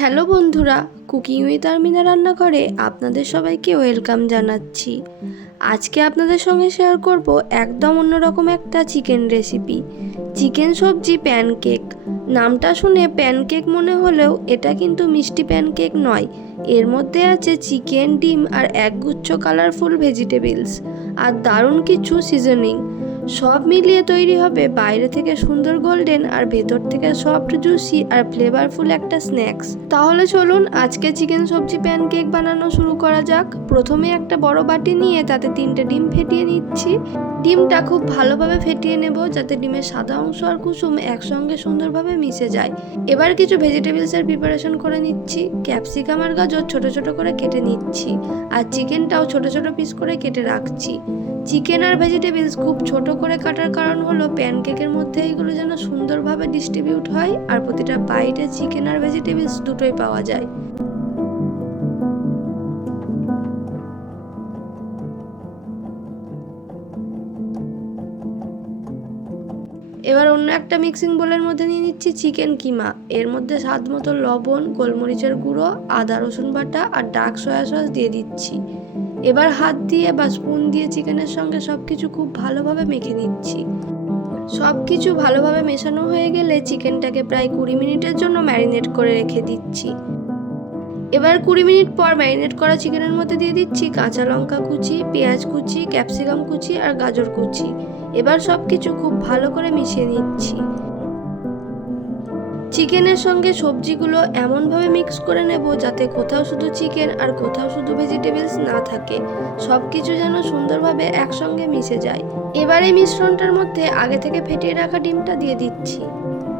Hello বন্ধুরা, cooking with Armina রান্নাঘরে আপনাদের সবাইকে ওয়েলকাম জানাচ্ছি। আজকে আপনাদের সঙ্গে শেয়ার করব একদম অন্যরকম একটা চিকেন রেসিপি, চিকেন সবজি প্যানকেক। নামটা শুনে প্যানকেক মনে হলেও এটা কিন্তু মিষ্টি প্যানকেক নয়। এর মধ্যে আছে চিকেন, ডিম আর একগুচ্ছ কালারফুল ভেজিটেবলস আর দারুণ কিছু সিজনিং। সব মিলিয়ে তৈরি হবে বাইরে থেকে সুন্দর গোল্ডেন আর ভেতর থেকে সফট জুসি আর ফ্লেভারফুল একটা স্ন্যাক্স। তাহলে চলুন আজকে চিকেন সবজি প্যানকেক বানানো শুরু করা যাক। প্রথমে একটা বড় বাটি নিয়ে তাতে 3টে ডিম ফেটিয়ে নিচ্ছি। ডিমটা খুব ভালোভাবে ফেটিয়ে নেব যাতে ডিমের সাদা অংশ আর কুসুম একসঙ্গে সুন্দরভাবে মিশে যায়। এবার কিছু ভেজিটেবলসের প্রিপারেশন করে নিচ্ছি। ক্যাপসিকাম আর গাজর ছোট ছোট করে কেটে নিচ্ছি আর চিকেনটাও ছোট ছোট পিস করে কেটে রাখছি। চিকেন আর ভেজিটেবলস খুব ছোট করে কাটার কারণ হলো প্যানকেকের মধ্যে এইগুলো যেন সুন্দরভাবে ডিস্ট্রিবিউট হয় আর প্রতিটা বাইটে চিকেন আর ভেজিটেবলস দুটোই পাওয়া যায়। এবার অন্য একটা মিক্সিং বোলের মধ্যে নিয়ে নিচ্ছি চিকেন কিমা। এর মধ্যে স্বাদ মতো লবণ, গোলমরিচের গুঁড়ো, আদা রসুন বাটা আর ডার্ক সয়া সস দিয়ে দিচ্ছি। এবার হাত দিয়ে বা স্পুন দিয়ে চিকেনের সঙ্গে সবকিছু খুব ভালোভাবে মেখে নিচ্ছি। সব কিছু ভালোভাবে মেশানো হয়ে গেলে চিকেনটাকে প্রায় 20 মিনিটের জন্য ম্যারিনেট করে রেখে দিচ্ছি। এবার 20 মিনিট পর ম্যারিনেট করা চিকেনের মধ্যে দিয়ে দিচ্ছি কাঁচা লঙ্কা কুচি, পেঁয়াজ কুচি, ক্যাপসিকাম কুচি আর গাজর কুচি। এবার সব কিছু খুব ভালো করে মিশিয়ে নিচ্ছি। চিকেনের সঙ্গে সবজিগুলো এমনভাবে মিক্স করে নেব যাতে কোথাও শুধু চিকেন আর কোথাও শুধু ভেজিটেবলস না থাকে, সব কিছু যেন সুন্দরভাবে একসঙ্গে মিশে যায়। এবার এই মিশ্রণটার মধ্যে আগে থেকে ফেটিয়ে রাখা ডিমটা দিয়ে দিচ্ছি।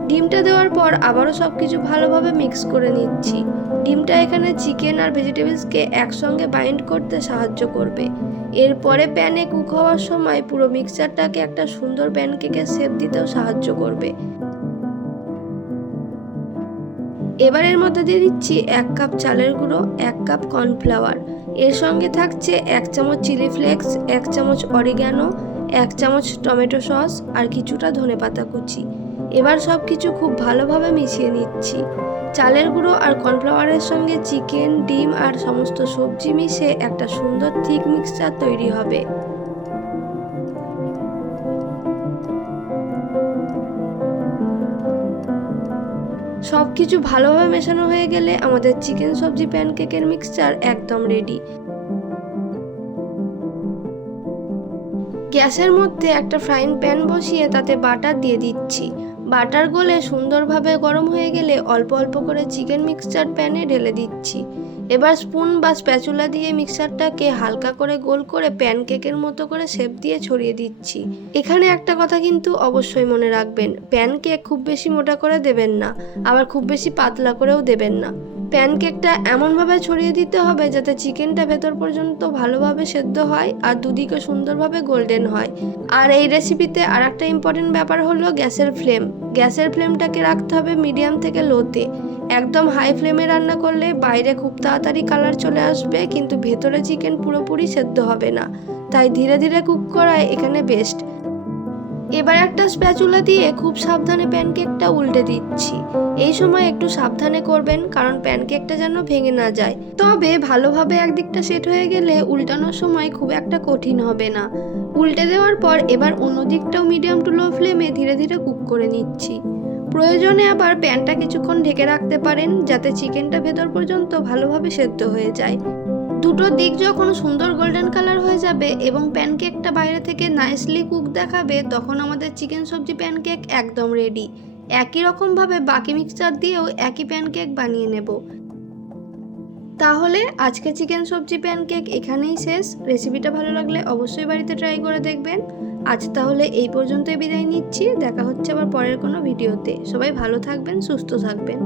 ডিমটা দেওয়ার পর আবারও সব কিছু ভালোভাবে মিক্স করে নিচ্ছি। ডিমটা এখানে চিকেন আর ভেজিটেবলসকে একসঙ্গে বাইন্ড করতে সাহায্য করবে। এরপরে প্যানে কুক হওয়ার সময় পুরো মিক্সচারটাকে একটা সুন্দর প্যানকেকের শেপ দিতেও সাহায্য করবে। এবার এর মধ্যে দিয়ে দিচ্ছি 1 কাপ চালের গুঁড়ো, 1 কাপ কর্নফ্লাওয়ার, এর সঙ্গে থাকছে 1 চামচ চিলি ফ্লেক্স, 1 চামচ অরিগ্যানো, 1 চামচ টমেটো সস আর কিছুটা ধনেপাতা কুচি। এবার সব কিছু খুব ভালোভাবে মিশিয়ে নিচ্ছি। চালের গুঁড়ো আর কর্নফ্লাওয়ারের সঙ্গে চিকেন, ডিম আর সমস্ত সবজি মিশে একটা সুন্দর থিক মিক্সচার তৈরি হবে। সব কিছু ভালোভাবে মেশানো হয়ে গেলে আমাদের চিকেন সবজি প্যানকেকের মিক্সচার একদম রেডি। গ্যাসের মধ্যে একটা ফ্রাইং প্যান বসিয়ে তাতে বাটার দিয়ে দিচ্ছি। বাটার গলে সুন্দরভাবে গরম হয়ে গেলে অল্প অল্প করে চিকেন মিক্সচার প্যানে ঢেলে দিচ্ছি। এবার স্পুন বা স্প্যাচুলা দিয়ে মিক্সচারটাকে হালকা করে গোল করে প্যানকেকের মতো করে শেপ দিয়ে ছড়িয়ে দিচ্ছি। এখানে একটা কথা কিন্তু অবশ্যই মনে রাখবেন, প্যানকেক খুব বেশি মোটা করে দেবেন না, আবার খুব বেশি পাতলা করেও দেবেন না। প্যানকেকটা এমনভাবে ছড়িয়ে দিতে হবে যাতে চিকেনটা ভেতর পর্যন্ত ভালোভাবে সেদ্ধ হয় আর দুদিকে সুন্দরভাবে গোল্ডেন হয়। আর এই রেসিপিতে আর একটা ইম্পর্টেন্ট ব্যাপার হলো গ্যাসের ফ্লেম। গ্যাসের ফ্লেমটাকে রাখতে হবে মিডিয়াম থেকে লোতে। একদম হাই ফ্লেমে রান্না করলে বাইরে খুব তাড়াতাড়ি কালার চলে আসবে কিন্তু ভেতরে চিকেন পুরোপুরি সেদ্ধ হবে না, তাই ধীরে ধীরে কুক করাই এখানে বেস্ট। এবার একটা স্প্যাচুলা দিয়ে খুব সাবধানে প্যানকেকটা উল্টে দিচ্ছি। এই সময় একটু সাবধানে করবেন কারণ প্যানকেকটা যেন ভেঙে না যায়। তবে ভালোভাবে একদিকটা সেট হয়ে গেলে উল্টানোর সময় খুব একটা কঠিন হবে না। উল্টে দেওয়ার পর এবার অন্য দিকটাও মিডিয়াম টু লো ফ্লেমে ধীরে ধীরে কুক করে নিচ্ছি। প্রয়োজনে আবার প্যানটা কিছুক্ষণ ঢেকে রাখতে পারেন যাতে চিকেনটা ভেতর পর্যন্ত ভালোভাবে সেদ্ধ হয়ে যায়। দুটো দিক যখন সুন্দর গোল্ডেন কালার হয়ে যাবে এবং প্যানকেকটা বাইরে থেকে নাইসলি কুক দেখাবে তখন আমাদের চিকেন সবজি প্যানকেক একদম রেডি। একই রকমভাবে বাকি মিক্সচার দিয়েও একই প্যানকেক বানিয়ে নেব। তাহলে আজকে চিকেন সবজি প্যানকেক এখানেই শেষ। রেসিপিটা ভালো লাগলে অবশ্যই বাড়িতে ট্রাই করে দেখবেন। আজ তাহলে এই পর্যন্তই বিদায় নিচ্ছি। দেখা হচ্ছে আবার পরের কোনো ভিডিওতে। সবাই ভালো থাকবেন, সুস্থ থাকবেন।